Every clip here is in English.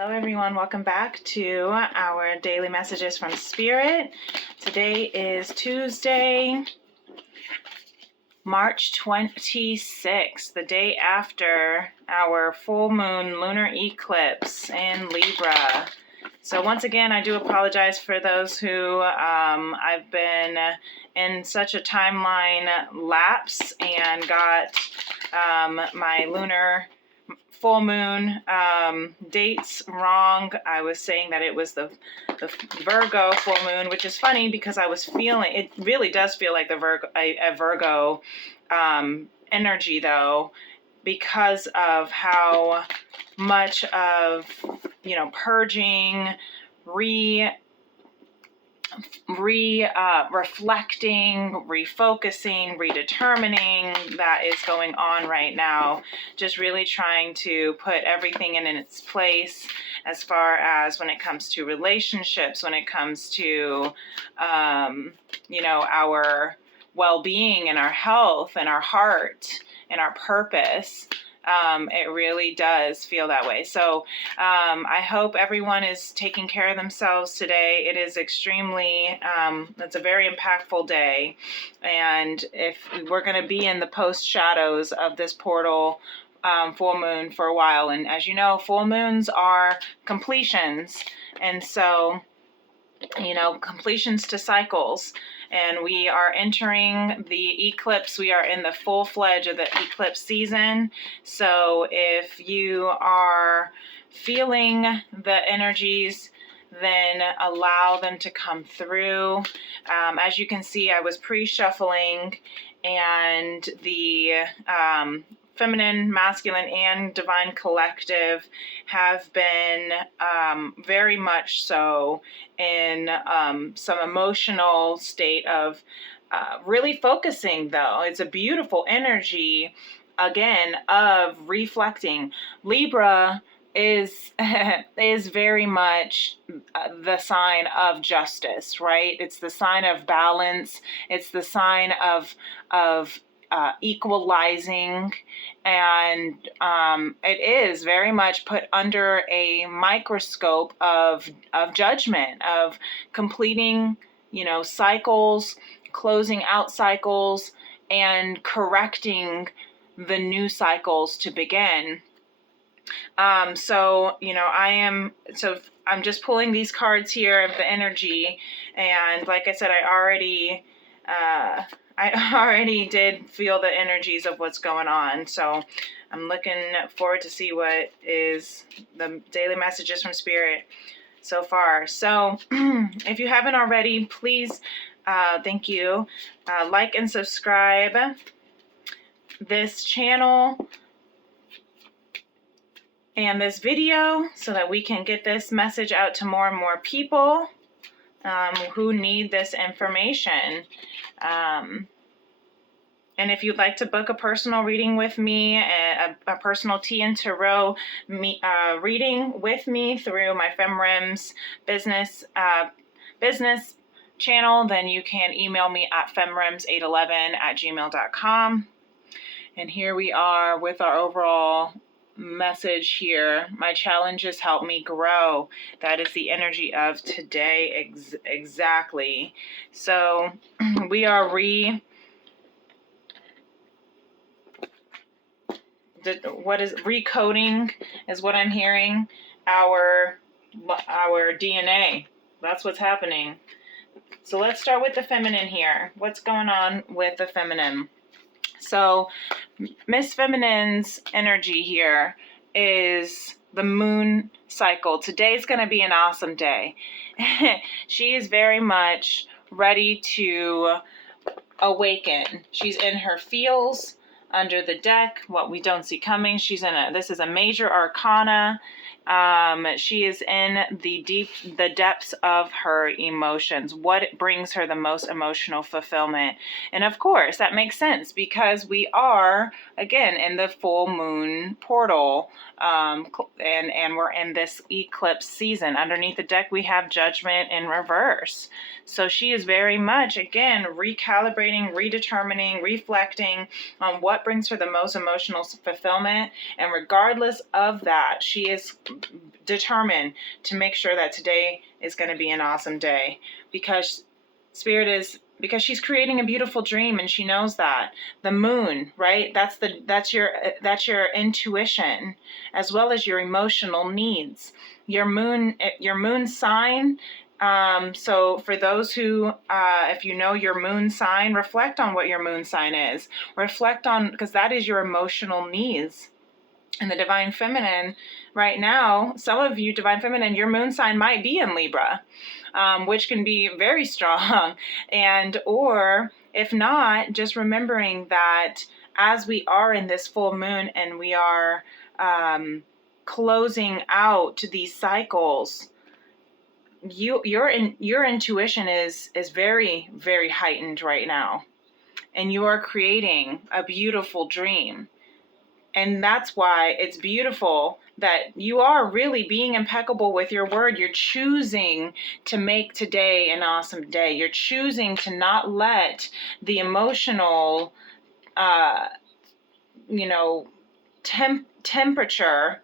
Hello everyone, welcome back to our daily messages from Spirit. Today is Tuesday, March 26th, the day after our full moon lunar eclipse in Libra. So once again, I do apologize for those who I've been in such a timeline lapse and got my lunar full moon dates wrong. I was saying that it was the Virgo full moon, which is funny because I was feeling, it really does feel like a Virgo energy though, because of how much of, purging, reflecting, refocusing, redetermining that is going on right now. Just really trying to put everything in its place as far as when it comes to relationships, when it comes to, our well-being and our health and our heart and our purpose. It really does feel that way. So I hope everyone is taking care of themselves today. It is extremely, it's a very impactful day. And if we're going to be in the post shadows of this portal full moon for a while. And as you know, full moons are completions. And so, completions to cycles. And we are entering the eclipse. We are in the full fledged of the eclipse season. So if you are feeling the energies, then allow them to come through. As you can see, I was pre-shuffling, and the feminine, masculine, and divine collective have been very much so in some emotional state of really focusing, though. It's a beautiful energy, again, of reflecting. Libra is very much the sign of justice, right? It's the sign of balance. It's the sign of equalizing, and it is very much put under a microscope of judgment, of completing, cycles, closing out cycles, and correcting the new cycles to begin. So I'm just pulling these cards here of the energy, and like I said, I already did feel the energies of what's going on. So I'm looking forward to see what is the daily messages from Spirit so far. So if you haven't already, please, thank you, like and subscribe this channel and this video so that we can get this message out to more and more people who need this information. And if you'd like to book a personal reading with me, a personal tea and tarot reading with me through my FemRems business channel, then you can email me at femrems811@gmail.com. And here we are with our overall message here. My challenges help me grow. That is the energy of today exactly. So we are recoding is what I'm hearing, our DNA. That's what's happening. So let's start with the feminine here. What's going on with the feminine? So Miss Feminine's energy here is the moon cycle. Today's going to be an awesome day. She is very much ready to awaken. She's in her feels under the deck, what we don't see coming. This is a major arcana. She is in the depths of her emotions. What brings her the most emotional fulfillment? And of course, that makes sense because we are, again, in the full moon portal, and we're in this eclipse season. Underneath the deck, we have judgment in reverse. So she is very much, again, recalibrating, redetermining, reflecting on what brings her the most emotional fulfillment. And regardless of that, she is determined to make sure that today is going to be an awesome day, because because she's creating a beautiful dream, and she knows that. The moon, right? That's your intuition, as well as your emotional needs. Your moon sign. So for those who, if you know your moon sign, reflect on what your moon sign is. Reflect on, because that is your emotional needs. And the Divine Feminine, right now, some of you, Divine Feminine, your moon sign might be in Libra, which can be very strong. And, or if not, just remembering that as we are in this full moon and we are closing out these cycles, your intuition is very, very heightened right now. And you are creating a beautiful dream. And that's why it's beautiful that you are really being impeccable with your word. You're choosing to make today an awesome day. You're choosing to not let the emotional, temperature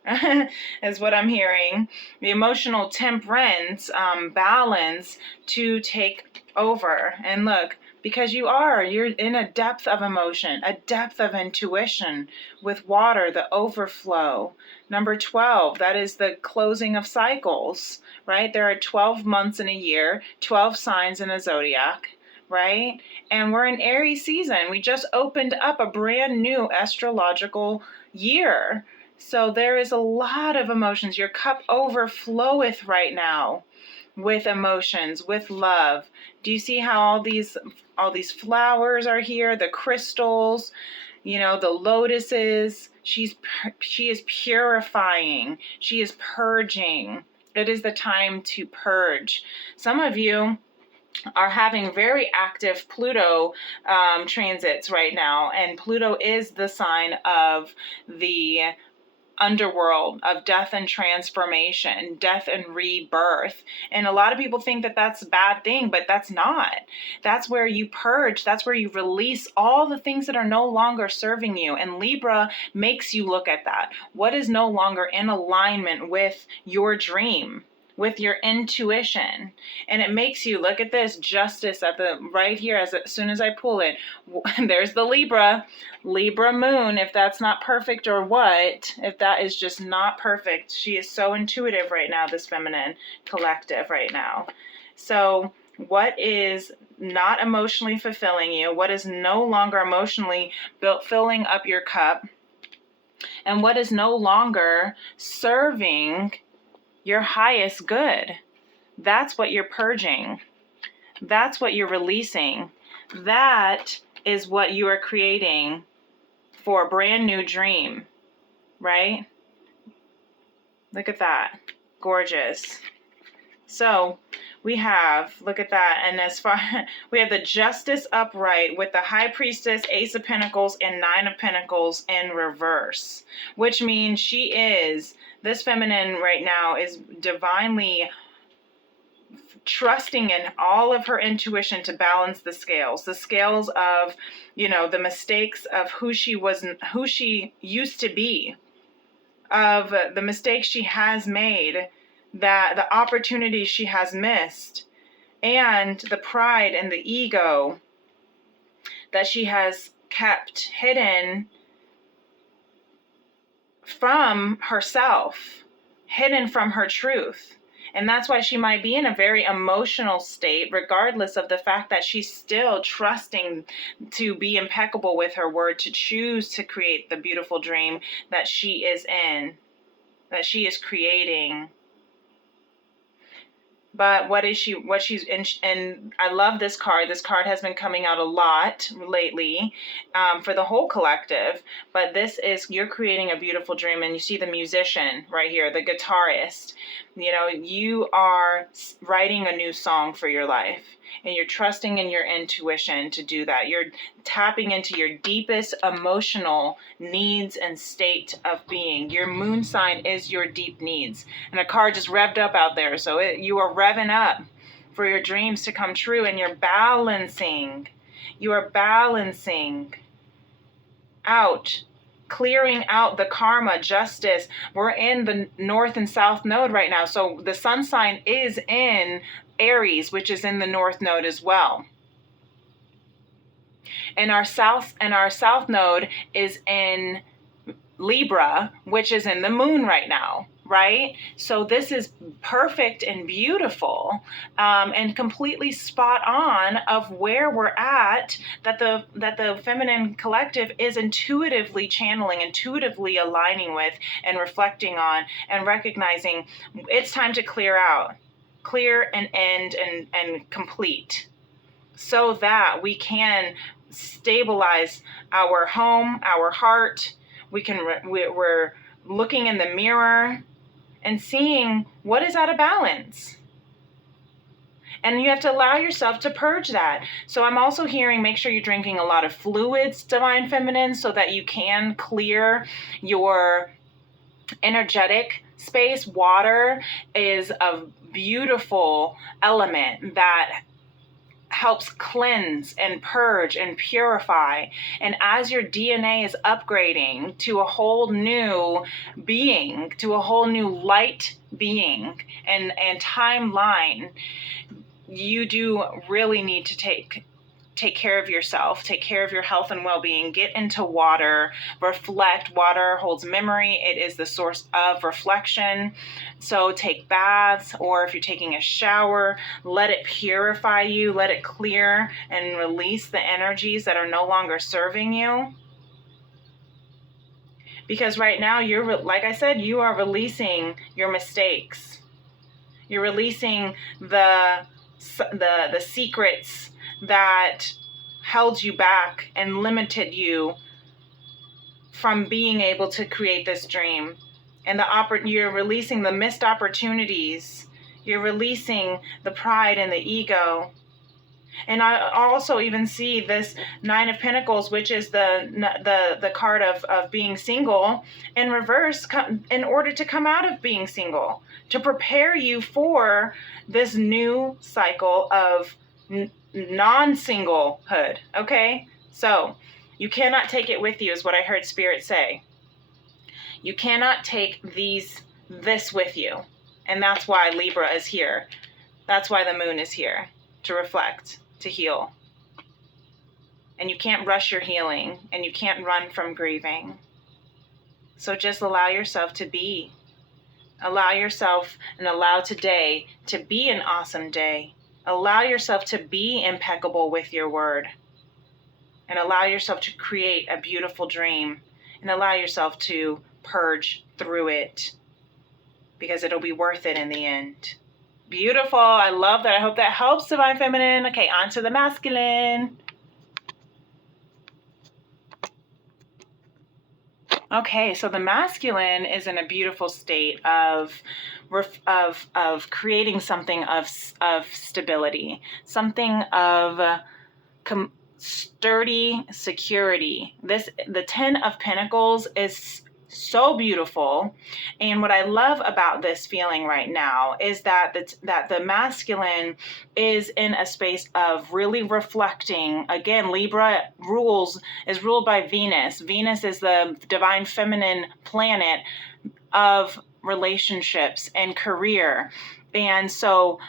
is what I'm hearing, the emotional temperance, balance to take over. And look, because you're in a depth of emotion, a depth of intuition with water, the overflow. Number 12, that is the closing of cycles, right? There are 12 months in a year, 12 signs in a zodiac, right? And we're in Aries season. We just opened up a brand new astrological year. So there is a lot of emotions. Your cup overfloweth right now with emotions, with love. Do you see how all these flowers are here, the crystals, the lotuses? She is purifying. She is purging. It is the time to purge. Some of you are having very active Pluto transits right now, and Pluto is the sign of the underworld, of death and transformation, death and rebirth. And a lot of people think that that's a bad thing, but that's not. That's where you purge. That's where you release all the things that are no longer serving you. And Libra makes you look at that. What is no longer in alignment with your dream, with your intuition? And it makes you look at this justice at the right here. As soon as I pull it, there's the Libra moon. If that's not perfect, or what, if that is just not perfect, she is so intuitive right now, this feminine collective right now. So what is not emotionally fulfilling you? What is no longer emotionally filling up your cup? And what is no longer serving your highest good? That's what you're purging. That's what you're releasing. That is what you are creating for a brand new dream, right? Look at that. Gorgeous. So we have, look at that. And we have the Justice upright with the High Priestess, Ace of Pentacles, and Nine of Pentacles in reverse, which means this feminine right now is divinely trusting in all of her intuition to balance the scales of, the mistakes of who she used to be, of the mistakes she has made, that the opportunities she has missed, and the pride and the ego that she has kept hidden from herself, hidden from her truth. And that's why she might be in a very emotional state, regardless of the fact that she's still trusting to be impeccable with her word, to choose to create the beautiful dream that she is in, that she is creating. But what she's in, and I love this card. This card has been coming out a lot lately for the whole collective. But this is, you're creating a beautiful dream. And you see the musician right here, the guitarist. You are writing a new song for your life. And you're trusting in your intuition to do that. You're tapping into your deepest emotional needs and state of being. Your moon sign is your deep needs. And a card just revved up out there. So you are revving up for your dreams to come true. And you're balancing. You are balancing out clearing out the karma, justice. We're in the north and south node right now. So the sun sign is in Aries, which is in the north node as well. And our south node is in Libra, which is in the moon right now, right? So this is perfect and beautiful, and completely spot on of where we're at, that the feminine collective is intuitively channeling, intuitively aligning with, and reflecting on, and recognizing it's time to clear out, clear and end and complete, so that we can stabilize our home, our heart. We're looking in the mirror and seeing what is out of balance. And you have to allow yourself to purge that. So I'm also hearing, make sure you're drinking a lot of fluids, Divine Feminine, so that you can clear your energetic space. Water is a beautiful element that helps cleanse and purge and purify. And as your DNA is upgrading to a whole new being, to a whole new light being and timeline, you do really need to take care of yourself, take care of your health and well-being, get into water, reflect. Water holds memory. It is the source of reflection. So take baths, or if you're taking a shower, let it purify you, let it clear and release the energies that are no longer serving you. Because right now, like I said, you are releasing your mistakes. You're releasing the secrets that held you back and limited you from being able to create this dream. And you're releasing the missed opportunities. You're releasing the pride and the ego. And I also even see this Nine of Pentacles, which is the card of being single, in reverse, in order to come out of being single, to prepare you for this new cycle of non-singlehood. Okay? So you cannot take it with you, is what I heard Spirit say. You cannot take this with you. And that's why Libra is here. That's why the moon is here, to reflect, to heal. And you can't rush your healing, and you can't run from grieving. So just allow yourself to be. Allow yourself and allow today to be an awesome day. Allow yourself to be impeccable with your word. And allow yourself to create a beautiful dream. And allow yourself to purge through it. Because it'll be worth it in the end. Beautiful. I love that. I hope that helps, Divine Feminine. Okay, on to the masculine. Okay, so the masculine is in a beautiful state of creating something of stability, something of sturdy security. The Ten of Pentacles is so beautiful, and what I love about this feeling right now is that the masculine is in a space of really reflecting. Again, Libra is ruled by Venus. Venus is the Divine Feminine planet of relationships and career, and so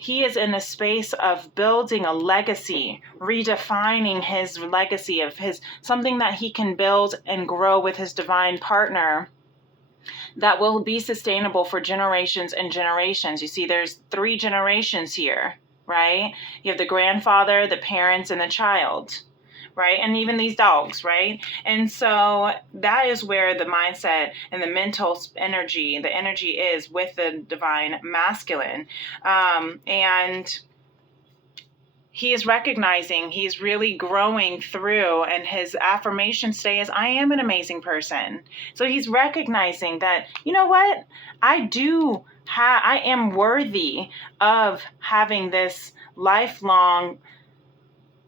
he is in a space of building a legacy, redefining his legacy of something that he can build and grow with his divine partner that will be sustainable for generations and generations. You see, there's 3 generations here, right? You have the grandfather, the parents, and the child, right? And even these dogs, right? And so that is where the mindset and the mental energy, the energy is with the divine masculine. And he is recognizing, he's really growing through, and his affirmation today is, I am an amazing person. So he's recognizing that, you know what? I am worthy of having this lifelong,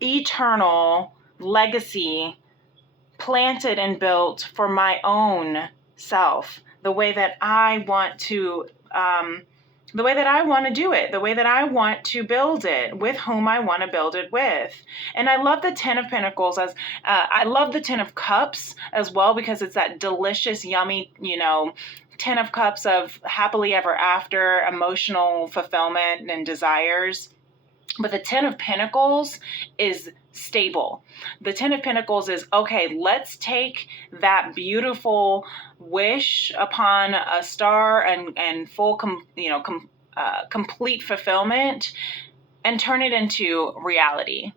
eternal legacy planted and built for my own self, the way that I want to the way that I want to do it, the way that I want to build it, with whom I want to build it with. And I love the Ten of Pentacles as I love the Ten of Cups as well, because it's that delicious, yummy, Ten of Cups of happily ever after, emotional fulfillment and desires. But the Ten of Pentacles is stable. The Ten of Pentacles is, okay, let's take that beautiful wish upon a star and full, complete fulfillment, and turn it into reality.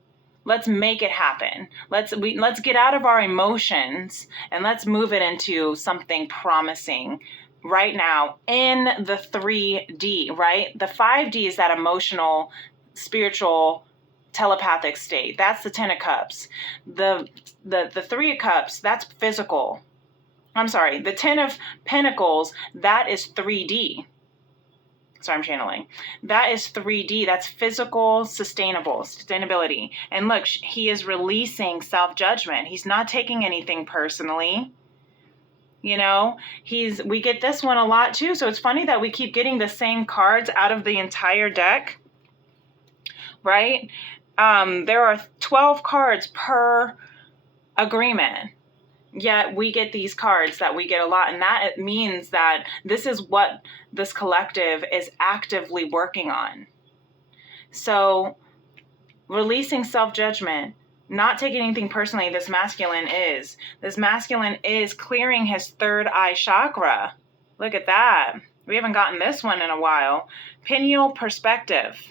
Let's make it happen. Let's get out of our emotions and let's move it into something promising right now in the 3D, right? The 5D is that emotional, spiritual, telepathic state. That's the Ten of Cups. The Three of Cups, that's physical. I'm sorry, the Ten of Pentacles, that is 3D. Sorry, I'm channeling. That is 3D. That's physical, sustainability. And look, he is releasing self-judgment. He's not taking anything personally. We get this one a lot too. So it's funny that we keep getting the same cards out of the entire deck, right? There are 12 cards per agreement. Yet we get these cards that we get a lot, and that it means that this is what this collective is actively working on. So releasing self-judgment, not taking anything personally, this masculine is clearing his third eye chakra. Look at that. We haven't gotten this one in a while. Pineal perspective,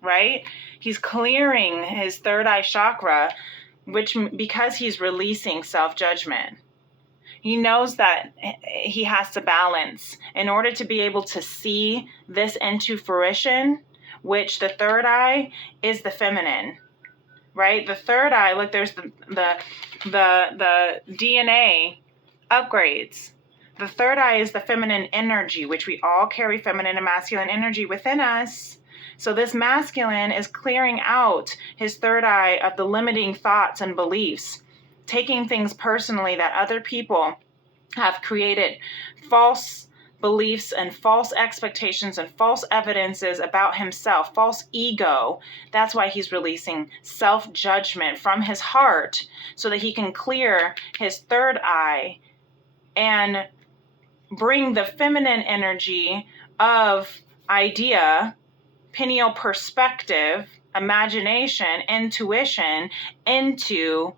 right? He's clearing his third eye chakra, because he's releasing self-judgment. He knows that he has to balance in order to be able to see this into fruition, which the third eye is the feminine, right? The third eye, look, there's the DNA upgrades. The third eye is the feminine energy, which we all carry feminine and masculine energy within us. So this masculine is clearing out his third eye of the limiting thoughts and beliefs, taking things personally that other people have created false beliefs and false expectations and false evidences about himself, false ego. That's why he's releasing self-judgment from his heart so that he can clear his third eye and bring the feminine energy of idea, pineal perspective, imagination, intuition into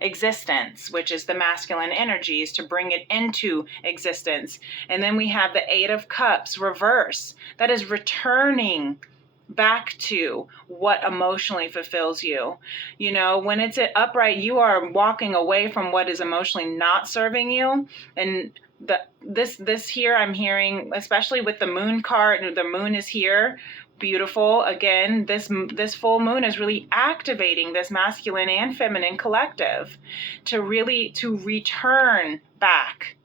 existence, which is the masculine energies, to bring it into existence. And then we have the Eight of Cups reverse. That is returning back to what emotionally fulfills you. When it's upright, you are walking away from what is emotionally not serving you. And this here I'm hearing, especially with the moon card, the moon is here. Beautiful. Again, this full moon is really activating this masculine and feminine collective to return back,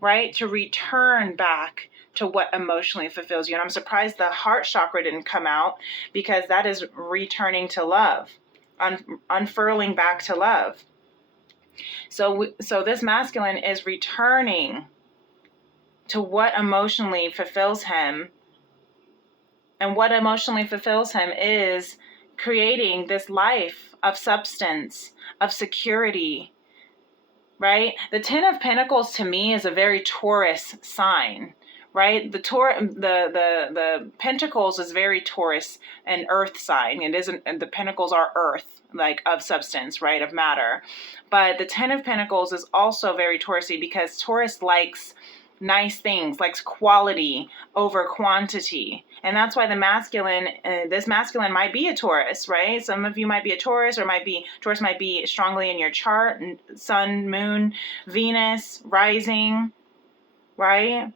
right? To return back to what emotionally fulfills you. And I'm surprised the heart chakra didn't come out, because that is returning to love, unfurling back to love. So this masculine is returning to what emotionally fulfills him. And what emotionally fulfills him is creating this life of substance, of security, right? The Ten of Pentacles to me is a very Taurus sign, right? The Pentacles is very Taurus, an earth sign. It isn't, and the Pentacles are earth, like of substance, right? Of matter. But the Ten of Pentacles is also very Taurusy, because Taurus likes nice things, likes quality over quantity. And that's why this masculine might be a Taurus, right? Some of you might be a Taurus, or Taurus might be strongly in your chart, sun, moon, Venus, rising, right?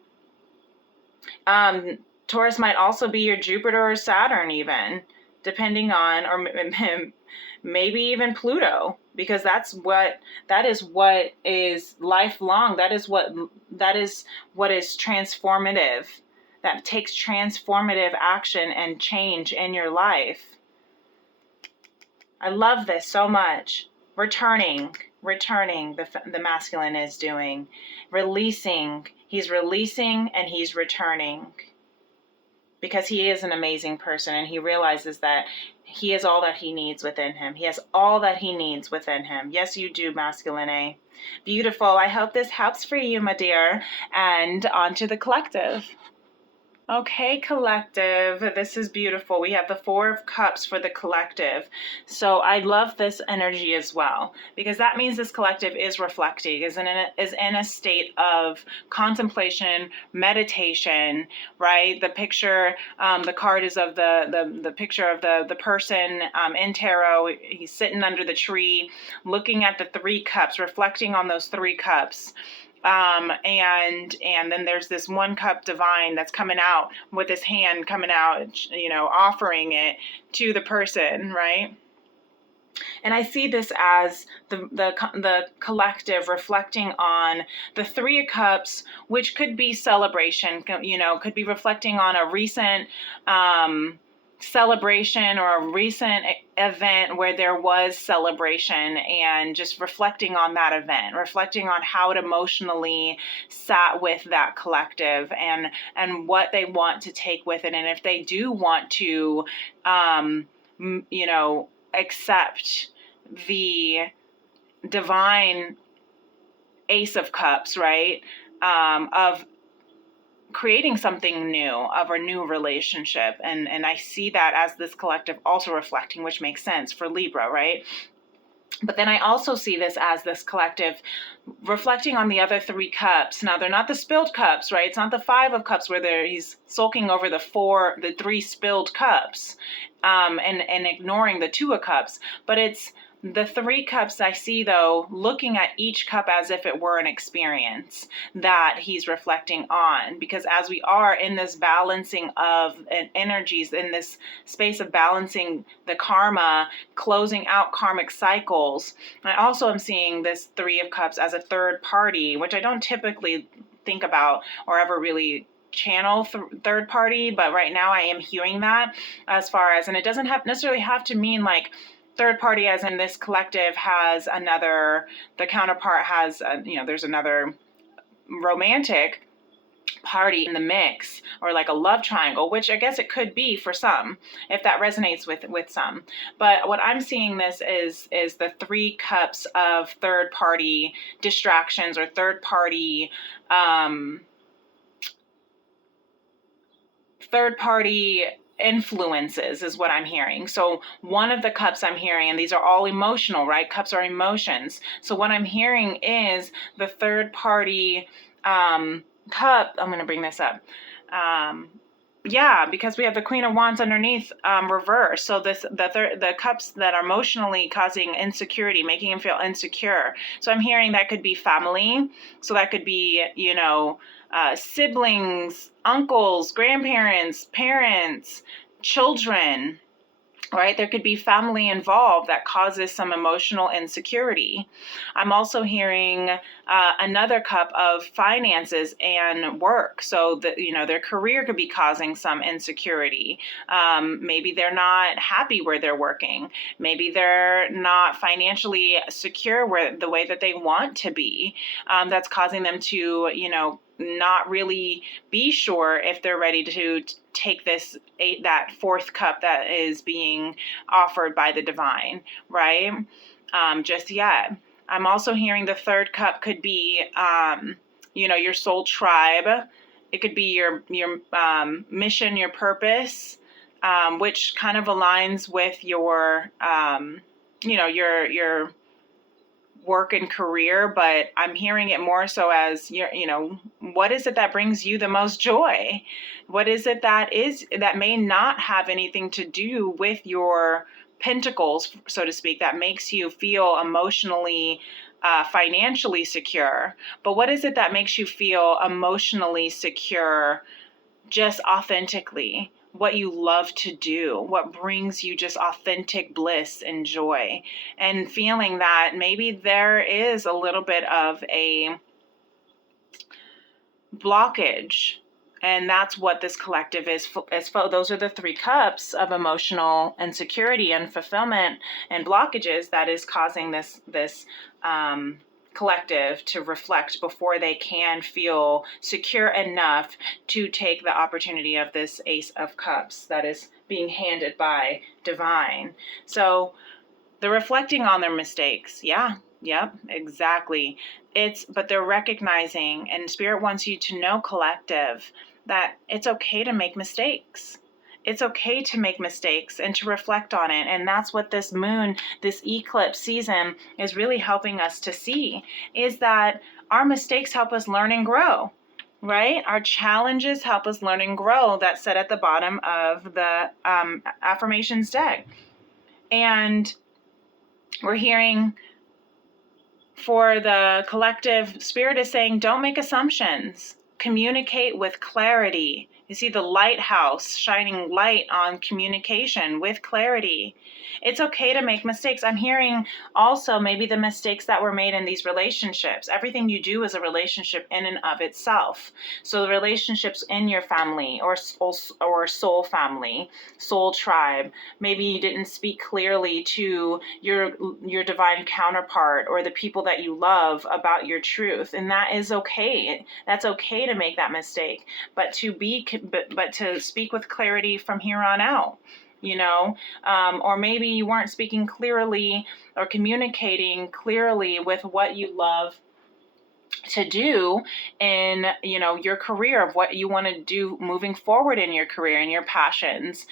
Taurus might also be your Jupiter or Saturn even, depending on, or maybe even Pluto, because that is what is lifelong. That is what is transformative. That takes transformative action and change in your life. I love this so much. Returning, the masculine is doing. Releasing, he's releasing and he's returning. because he is an amazing person, and he realizes that he is all that he needs within him. He has all that he needs within him. Yes, you do, masculine A. Beautiful. I hope this helps for you, my dear. And on to the collective. Okay, collective, this is beautiful. We have the Four of Cups for the collective. So I love this energy as well, because that means this collective is reflecting, is in a state of contemplation, meditation, right? The picture, the card is of the picture of the person in tarot. He's sitting under the tree, looking at the three cups, reflecting on those three cups. And then there's this one cup divine that's coming out with his hand coming out, you know, offering it to the person, right? And I see this as the collective reflecting on the Three of Cups, which could be celebration, you know, could be reflecting on a recent celebration or a recent event where there was celebration, and just reflecting on that event, reflecting on how it emotionally sat with that collective, and what they want to take with it, and if they do want to you know, accept the divine Ace of Cups, right? Of creating something new, of a new relationship. And I see that as this collective also reflecting, which makes sense for Libra, right? But then I also see this as this collective reflecting on the other three cups. Now, they're not the spilled cups, right? It's not the Five of Cups where he's sulking over the three spilled cups, and ignoring the Two of Cups. But it's the three cups I see, though, looking at each cup as if it were an experience that he's reflecting on. Because as we are in this balancing of energies, in this space of balancing the karma, closing out karmic cycles, I also am seeing this Three of Cups as a third party, which I don't typically think about or ever really channel third party, but right now I am hearing that, as far as, and it doesn't necessarily have to mean like third party as in this collective has another, the counterpart has, you know, there's another romantic party in the mix, or like a love triangle, which I guess it could be for some, if that resonates with some. But what I'm seeing this is the three cups of third party distractions, or third party influences is what I'm hearing. So one of the cups I'm hearing, and these are all emotional, right? Cups are emotions. So what I'm hearing is the third party cup. I'm going to bring this up. Yeah, because we have the Queen of Wands underneath, reverse. So the cups that are emotionally causing insecurity, making him feel insecure. So I'm hearing that could be family. So that could be, you know, siblings, uncles, grandparents, parents, children, right? There could be family involved that causes some emotional insecurity. I'm also hearing another cup of finances and work. So that, you know, their career could be causing some insecurity. Maybe they're not happy where they're working. Maybe they're not financially secure the way that they want to be. That's causing them to, you know, not really be sure if they're ready to take that fourth cup that is being offered by the divine, right? Just yet. I'm also hearing the third cup could be, you know, your soul tribe. It could be your mission, your purpose, which kind of aligns with your, you know, your work and career, but I'm hearing it more so as, you know, what is it that brings you the most joy? What is it that may not have anything to do with your pentacles, so to speak, that makes you feel emotionally, financially secure? But what is it that makes you feel emotionally secure, just authentically? What you love to do, what brings you just authentic bliss and joy, and feeling that maybe there is a little bit of a blockage. And that's what this collective is. Those are the three cups of emotional insecurity and fulfillment and blockages that is causing this collective to reflect before they can feel secure enough to take the opportunity of this Ace of Cups that is being handed by divine. So they're reflecting on their mistakes. Yeah, yep, exactly. But they're recognizing, and Spirit wants you to know, collective, that it's okay to make mistakes. It's okay to make mistakes and to reflect on it. And that's what this moon, this eclipse season is really helping us to see, is that our mistakes help us learn and grow, right? Our challenges help us learn and grow. That's set at the bottom of the affirmations deck. And we're hearing for the collective, Spirit is saying, don't make assumptions. Communicate with clarity. You see the lighthouse shining light on communication with clarity. It's okay to make mistakes. I'm hearing also maybe the mistakes that were made in these relationships. Everything you do is a relationship in and of itself. So the relationships in your family or soul family, soul tribe, maybe you didn't speak clearly to your divine counterpart or the people that you love about your truth, and that is okay. That's okay to make that mistake, but to speak with clarity from here on out. Or maybe you weren't speaking clearly or communicating clearly with what you love to do in your career, of what you want to do moving forward in your career and your passions,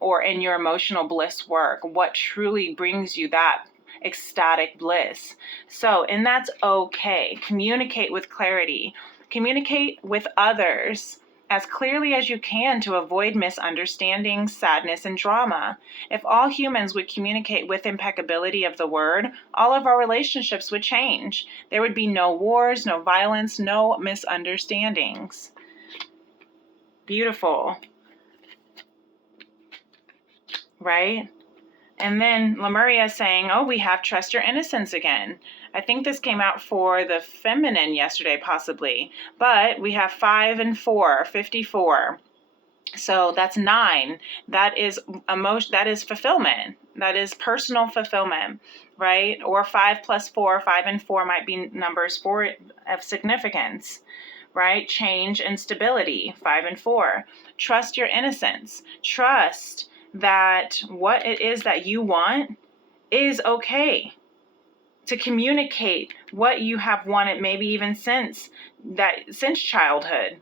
or in your emotional bliss work, what truly brings you that ecstatic bliss. And that's okay. Communicate with clarity. Communicate with others as clearly as you can to avoid misunderstanding, sadness, and drama. If all humans would communicate with impeccability of the word, all of our relationships would change. There would be no wars, no violence, no misunderstandings. Beautiful. Right? And then Lemuria is saying, we have trust your innocence again. I think this came out for the feminine yesterday, possibly. But we have 5 and 4, 54. So that's 9. That is emotion. That is fulfillment. That is personal fulfillment, right? Or 5 plus 4, 5 and 4 might be numbers of significance, right? Change and stability, 5 and 4. Trust your innocence. Trust that what it is that you want is okay. To communicate what you have wanted, maybe even since childhood.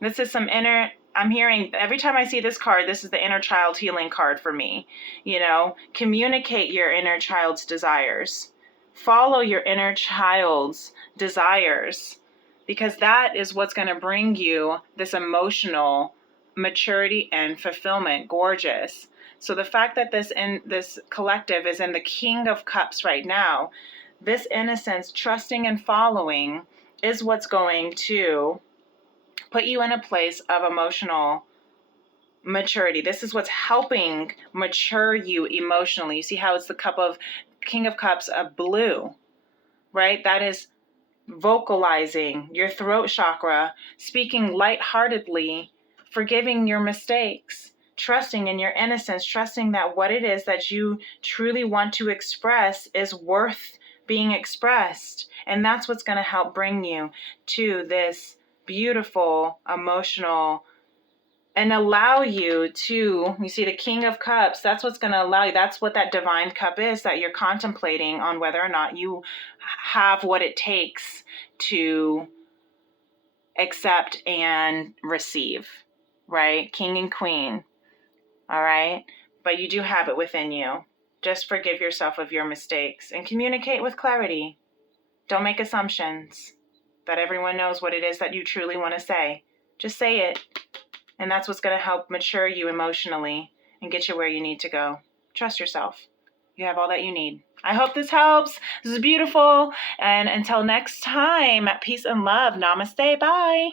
This is some inner, I'm hearing every time I see this card, this is the inner child healing card for me. Communicate your inner child's desires. Follow your inner child's desires, because that is what's going to bring you this emotional maturity and fulfillment. Gorgeous. So the fact that this collective is in the King of Cups right now, this innocence, trusting and following, is what's going to put you in a place of emotional maturity. This is what's helping mature you emotionally. You see how it's the King of Cups of blue, right? That is vocalizing your throat chakra, speaking lightheartedly, forgiving your mistakes, trusting in your innocence, trusting that what it is that you truly want to express is worth being expressed. And that's what's going to help bring you to this beautiful, emotional, and allow you to, you see the King of Cups, that's what's going to allow you, that's what that divine cup is, that you're contemplating on whether or not you have what it takes to accept and receive, right? King and Queen, all right? But you do have it within you. Just forgive yourself of your mistakes and communicate with clarity. Don't make assumptions that everyone knows what it is that you truly want to say. Just say it. And that's what's going to help mature you emotionally and get you where you need to go. Trust yourself. You have all that you need. I hope this helps. This is beautiful. And until next time, peace and love. Namaste. Bye.